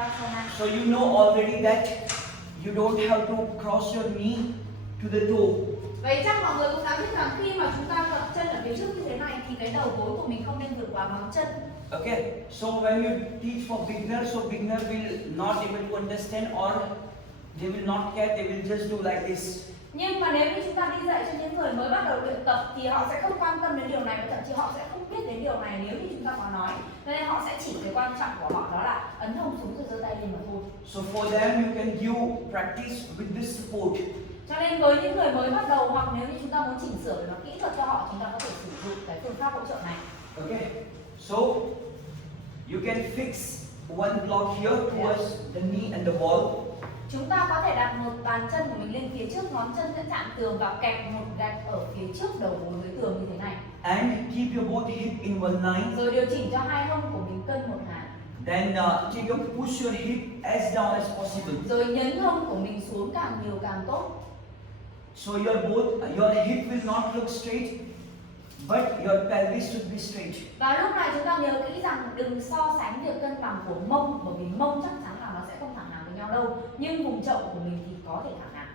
Uttanasana. So you know already that you don't have to cross your knee to the toe. Vậy chắc mọi người cũng đã biết rằng khi mà chúng ta gập chân ở phía trước như thế này thì cái đầu gối của mình không nên vượt quá ngón chân. Okay, so when you teach for beginner, so beginner will not able to understand or they will not care, they will just do like this. Nhưng mà nếu như chúng ta đi dạy cho những người mới bắt đầu luyện tập thì họ sẽ không quan tâm đến điều này và thậm chí họ sẽ không biết đến điều này nếu như chúng ta có nói. Nên họ sẽ chỉ cái quan trọng của họ đó là ấn hông xuống rồi giơ tay lên mà thôi. So for them you can give practice with this support. Cho nên với những người mới bắt đầu hoặc nếu như chúng ta muốn chỉnh sửa về mặt kỹ thuật cho họ, chúng ta có thể sử dụng cái phương pháp hỗ trợ này. Okay, so you can fix one block here towards the knee and the wall. Chúng ta có thể đặt một bàn chân của mình lên phía trước, ngón chân sẽ chạm tường và kẹp một gạch ở phía trước đầu gối với tường như thế này. And keep your both hip in one line. Rồi điều chỉnh cho hai hông của mình cân một hàng. Then take your push your hip as down as possible. Rồi nhấn hông của mình xuống càng nhiều càng tốt. So your hip will not look straight, but your pelvis should be straight. Và lúc này chúng ta nhớ kỹ rằng đừng so sánh việc cân bằng của mông, bởi vì mông chắc chắn là nó sẽ không thẳng hàng với nhau đâu, nhưng vùng chậu của mình thì có thể thẳng hàng.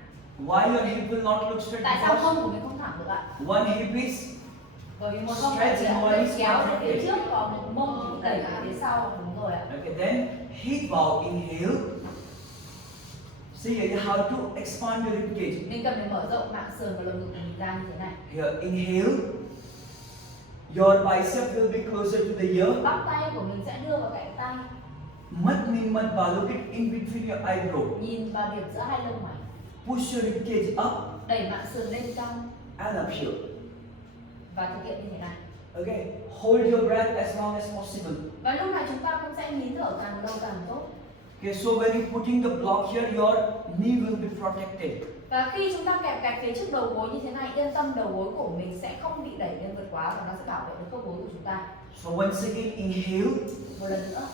Why your hip will not look straight? Tại sao mông của mình không thẳng được ạ? One hip is Bởi vì một mông là chỉ hơi kéo về phía trước, còn một mông thì đẩy về phía sau. Đúng rồi ạ. okay. Then hít vào, inhale. See how to expand your rib cage. Mình cần phải mở rộng mạng sườn và lồng ngực của mình ra như thế này. Here, inhale. Your bicep will be closer to the ear. Bắp tay của mình sẽ đưa vào cạnh tay. Mắt nhìn mắt vào, look it in between your eyebrow. Nhìn vào điểm giữa hai lông mày. Push your rib cage up Đẩy mạng sườn lên trong and up here. và thực hiện như thế này. Okay, hold your breath as long as possible. Và lúc này chúng ta cũng sẽ nín thở càng lâu càng tốt. Okay, so when you putting the block here, your knee will be protected. Và khi chúng ta kẹp gạch phía trước đầu gối như thế này, yên tâm đầu gối của mình sẽ không bị đẩy lên vượt quá và nó sẽ bảo vệ được khớp gối của chúng ta. So once again, inhale, Một lần nữa,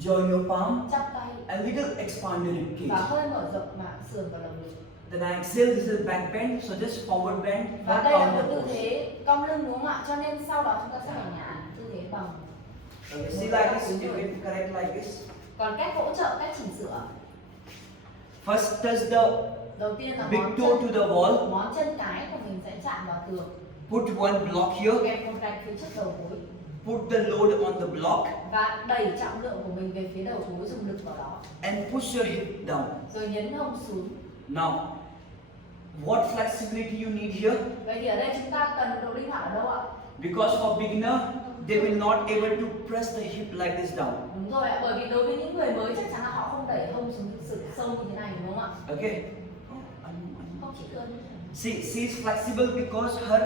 join your palm, chắp tay and little expand your rib và cage. hơi mở rộng mạng sườn và lồng ngực. Then exhale, this is back bend, so just forward bend, Và not đây là on một the tư pose. thế cong lưng đúng không ạ? Cho nên sau đó chúng ta sẽ phải nhả tư thế bằng. Okay, see like this, you can correct like this. Còn cách hỗ trợ, cách chỉnh sửa. First touch the Đầu tiên là big ngón toe to chân, the wall. ngón chân cái của mình sẽ chạm vào tường. Put one block here. Kẹp một gạch phía trước đầu gối Put the load on the block và đẩy trọng lượng của mình về phía đầu gối, dùng lực vào đó. and push your hip down. Rồi nhấn hông xuống. Now, what flexibility you need here? Vậy thì ở đây chúng ta cần độ linh hoạt ở đâu ạ? Because for beginner, they will not able to press the hip like this down. Đúng rồi ạ, bởi vì đối với những người mới chắc chắn là họ không đẩy hông xuống thực sự sâu như thế này đúng không ạ? Okay. Không chỉ cơn. See, she is flexible because her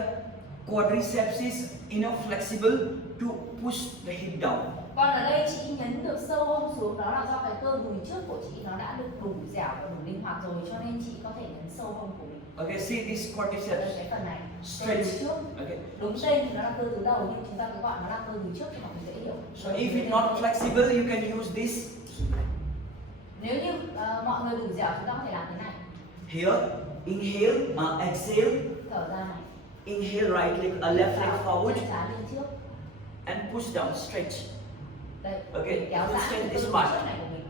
quadriceps is enough flexible to push the hip down. Còn ở đây chị nhấn được sâu hông xuống, đó là do cái cơ đùi trước của chị nó đã được đủ dẻo và đủ linh hoạt rồi, cho nên chị có thể nhấn sâu hông của mình. Okay, see this Đây quadriceps. cái phần này, Straight. cơ đùi trước. Okay. Đúng tên thì nó là cơ tứ đầu nhưng chúng ta cứ gọi nó là cơ đùi trước cho mọi người dễ hiểu. So if it's not flexible, you can use this. Nếu như mọi người đủ dẻo chúng ta có thể làm thế này. Here, inhale, exhale. Thở ra này. Inhale, right leg, left leg forward, Chân trái lên trước. and push down, stretch. Đây. Okay, Kéo giãn extend cơ this đùi part. trước này của mình.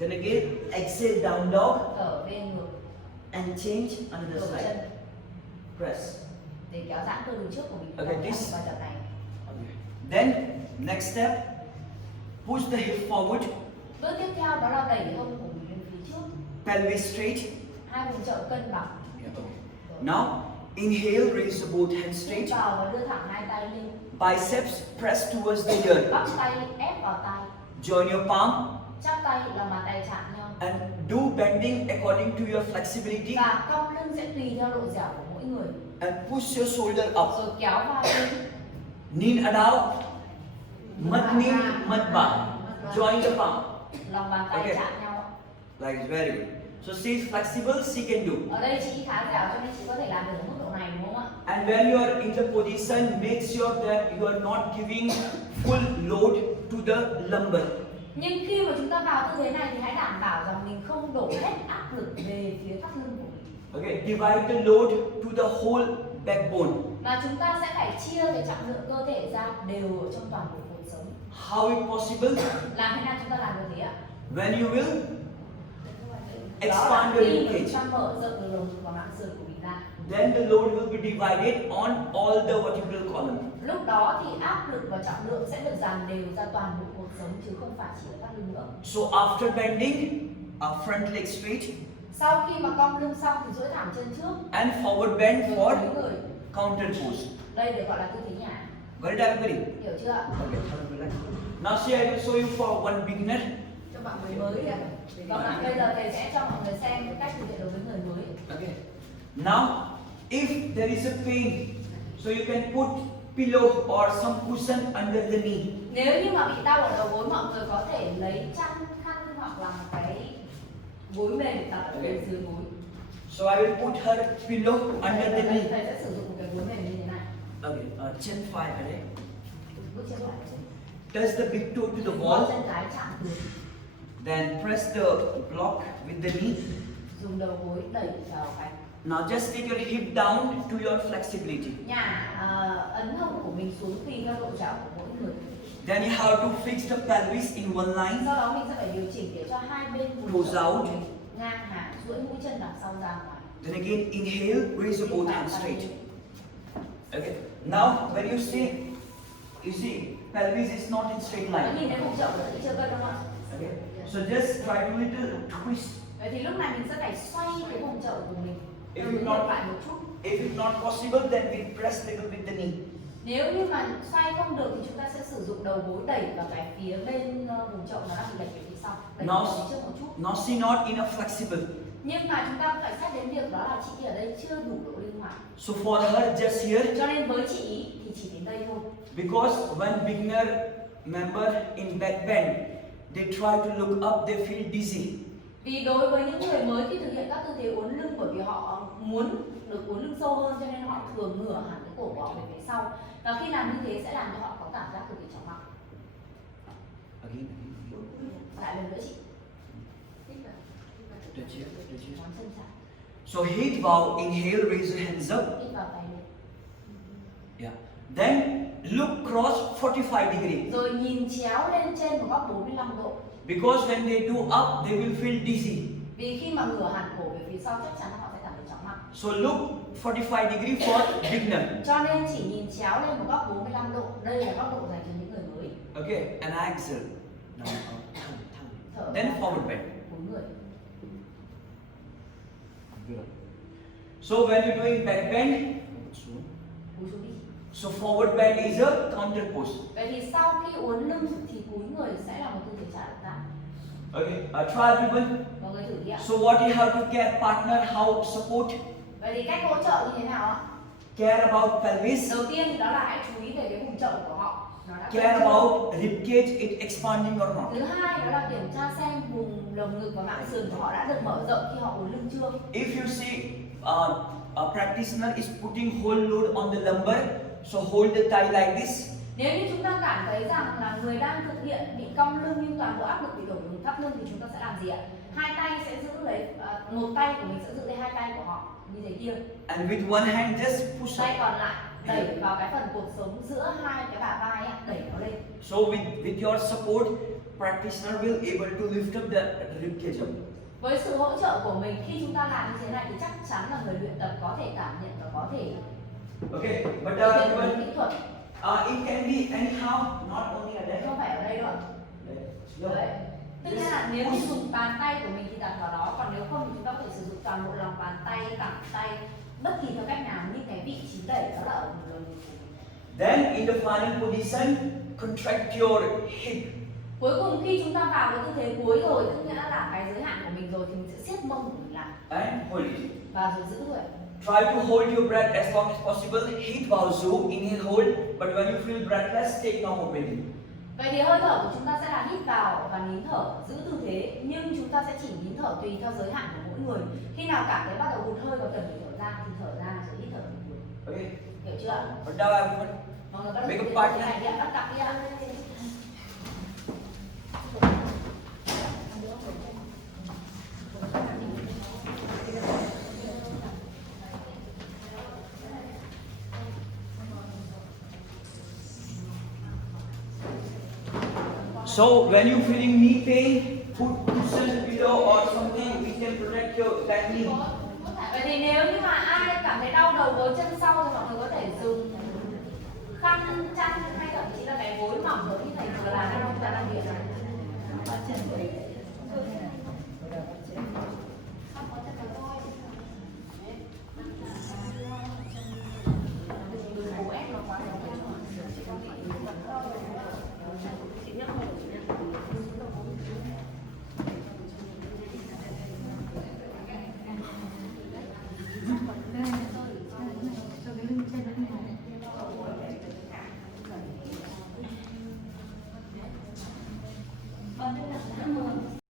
Then again, exhale, down dog, Thở bên ngược. and change another Đổi side. chân Press. để kéo giãn cơ đùi trước của mình. Okay, Trong this- bài tập này. Then, next step, push the hip forward, Bước tiếp theo đó là đẩy hông của mình lên phía trước. pelvis straight. Hai vùng chậu cân bằng. Yeah, okay. Now, inhale, raise both hands Hít straight. vào và đưa thẳng hai tay lên. Biceps press towards the ear. Bắp tay ép vào tay. Join your palm Chắp tay, lòng bàn tay chạm nhau. and do bending according to your flexibility Và cong lưng sẽ tùy theo độ dẻo của mỗi người. and push your shoulder up. Rồi kéo vai lên. Knee down, mud knee, mud palm. Join the palm. Lòng bàn tay Okay. chạm nhau. Like it's very good. So she is flexible, she can do. Ở đây chị khá dẻo cho nên chị có thể làm được ở mức độ này đúng không ạ? And when you are in the position, make sure that you are not giving full load to the lumbar. Nhưng khi mà chúng ta vào tư thế này thì hãy đảm bảo rằng mình không đổ hết áp lực về phía thắt lưng của mình. Okay, divide the load to the whole backbone. Mà chúng ta sẽ phải chia cái trọng lượng cơ thể ra đều ở trong toàn bộ cuộc sống. How is possible? Làm thế nào chúng ta làm được thế ạ? when you will Đó expand là your khi mà rib chúng ta cage, mở rộng được lồng ngực và mạn sườn của mình ra. then the load will be divided on all the vertebral column. Lúc đó thì áp lực và trọng lượng sẽ được dàn đều ra toàn bộ cuộc sống chứ không phải chỉ là các lưng nữa. So after bending, front leg straight Sau khi mà cong lưng xong thì duỗi thẳng chân trước. and forward bend Rồi for cúi người. counter pose. Đây được gọi là tư thế nhả. Got it, everybody? Hiểu chưa ạ? Okay, relax. Now see, I will show you for one beginner. Cho bạn người mới đi ạ. Còn lại bây giờ thầy sẽ cho mọi người xem cái cách thực hiện đối với người mới. Okay. Now, if there is a pain, so you can put pillow or some cushion under the knee. Nếu như mà bị đau ở đầu gối, mọi người có thể lấy chăn, khăn hoặc là một cái gối mềm đặt ở bên dưới gối. So I will put her pillow under the knee. Thầy sẽ sử dụng một cái gối mềm như thế này. Okay, chân phải ở đây. Bước chân phải. Touch the big toe to the Ngón wall. chân cái chạm tường. Then press the block with the knee. Dùng đầu gối đẩy vào cái. Now just take your hip down to your flexibility. Nhả ấn hông của mình xuống tùy theo độ trảo của mỗi người. Then you have to fix the pelvis in one line. Sau đó mình sẽ phải điều chỉnh để cho hai bên vùng Thổ giáo. của mình ngang hàng, duỗi mũi chân đằng sau ra ngoài. Then again inhale, raise your both hands straight. Okay. Now when you see pelvis is not in straight Nó line. nhìn thấy vùng chậu nữa thì chưa cân đâu ạ. Okay. So just try to little twist. Vậy thì lúc này mình sẽ phải xoay cái vùng chậu của mình If hướng it's ngược not- lại một chút. If it's not possible, then we press little with the knee. Nếu như mà xoay không được thì chúng ta sẽ sử dụng đầu gối đẩy vào cái phía bên vùng chậu nó đang bị lệch về phía sau, đẩy Nó- về phía trước một chút. Now see, not enough flexible. Nhưng mà chúng ta cũng phải xét đến việc đó là chị ở đây chưa đủ độ linh hoạt. So for her, just here, Cho nên với chị ý thì chỉ đến đây thôi. because when beginner member in back bend, they try to look up, they feel dizzy. Vì đối với những người mới khi thực hiện các tư thế uốn lưng, bởi vì họ muốn được uốn lưng sâu hơn cho nên họ thường ngửa hẳn cái cổ bỏ về phía sau. Và khi làm như thế sẽ làm cho họ có cảm giác cực kỳ chóng mặt. Again. Lại lần nữa chị. Touch here, touch here. Ngón chân chạm, So hít vào, inhale, raise your hands up. hít vào tay lên. Yeah. Then look cross 45 degree. Rồi nhìn chéo lên trên một góc 45 độ. Because when they do up, they will feel dizzy. Vì khi mà ngửa hẳn cổ về phía sau chắc chắn là họ sẽ cảm thấy chóng mặt. So look 45 degree for beginner. Cho nên chỉ nhìn chéo lên một góc 45 độ. Đây là góc độ dành cho những người mới. Okay, and exhale. Now, Thở then ra, forward bend. cúi người. So when you're doing back bend, Cúi xuống đi. so forward bend is a counter pose. Vậy thì sau khi uốn lưng thì cúi người sẽ là một tư thế trả động tác. Okay, try everyone. Mọi người thử đi ạ. So what you have to get partner, how support, Vậy thì cách hỗ trợ như thế nào ạ? care about pelvis, Đầu tiên thì đó là hãy chú ý về cái vùng chậu của họ. Nó đã care cân chưa? about rib cage, it expanding or not. Thứ hai đó là kiểm tra xem vùng lồng ngực và mạn sườn của họ đã được mở rộng khi họ uốn lưng chưa. If you see a practitioner is putting whole load on the lumbar, so hold the thigh like this. Nếu như chúng ta cảm thấy rằng là người đang thực hiện bị cong lưng nhưng toàn bộ áp lực bị đổ về vùng thắt lưng thì chúng ta sẽ làm gì ạ? Hai tay sẽ giữ lấy, một tay của mình sẽ giữ lấy hai tay của họ như thế kia. And with one hand just push Tay up. còn lại đẩy vào cái phần cột sống giữa hai cái bả vai ạ, đẩy nó lên. So with your support, practitioner will able to lift up the rib cage up. Với sự hỗ trợ của mình khi chúng ta làm như thế này thì chắc chắn là người luyện tập có thể cảm nhận và có thể Okay, but thực hiện được but kỹ thuật. it can be anyhow, not only at that. Không phải ở đây đâu ạ. Đấy. Tức là nếu như dùng bàn tay của mình thì đặt vào đó, còn nếu không thì chúng ta có thể sử dụng toàn bộ lòng bàn tay, cẳng tay, bất kỳ theo cách nào, nhưng cái vị trí đẩy đó là ở vùng lồng ngực của mình. Then in the final position, contract your hip. Cuối cùng khi chúng ta vào cái tư thế cuối rồi, tức nghĩa là cái giới hạn của mình rồi thì mình sẽ siết mông của mình lại And hold it. và rồi giữ thôi. Try to hold your breath as long as possible. Hít vào zoom, inhale, hold. But when you feel breathless, take normal breathing. Vậy thì hơi thở của chúng ta sẽ là hít vào và nín thở, giữ tư thế, nhưng chúng ta sẽ chỉ nín thở tùy theo giới hạn của mỗi người. Khi nào cảm thấy bắt đầu hụt hơi và cần phải thở ra thì thở ra rồi hít thở một buổi. Okay. Hiểu chưa ạ? But now everyone. Mọi người bắt đầu Make a thực hiện partner. cái này đi ạ, bắt cặp đi ạ. So when you feeling knee pain, put cushion below or something, we can protect your back knee. Vậy thì nếu như mà ai cảm thấy đau đầu gối chân sau thì mọi người có thể dùng khăn chăn hay thậm chí là cái gối mỏng giống như thầy vừa làm trong chúng ta đang hiện này.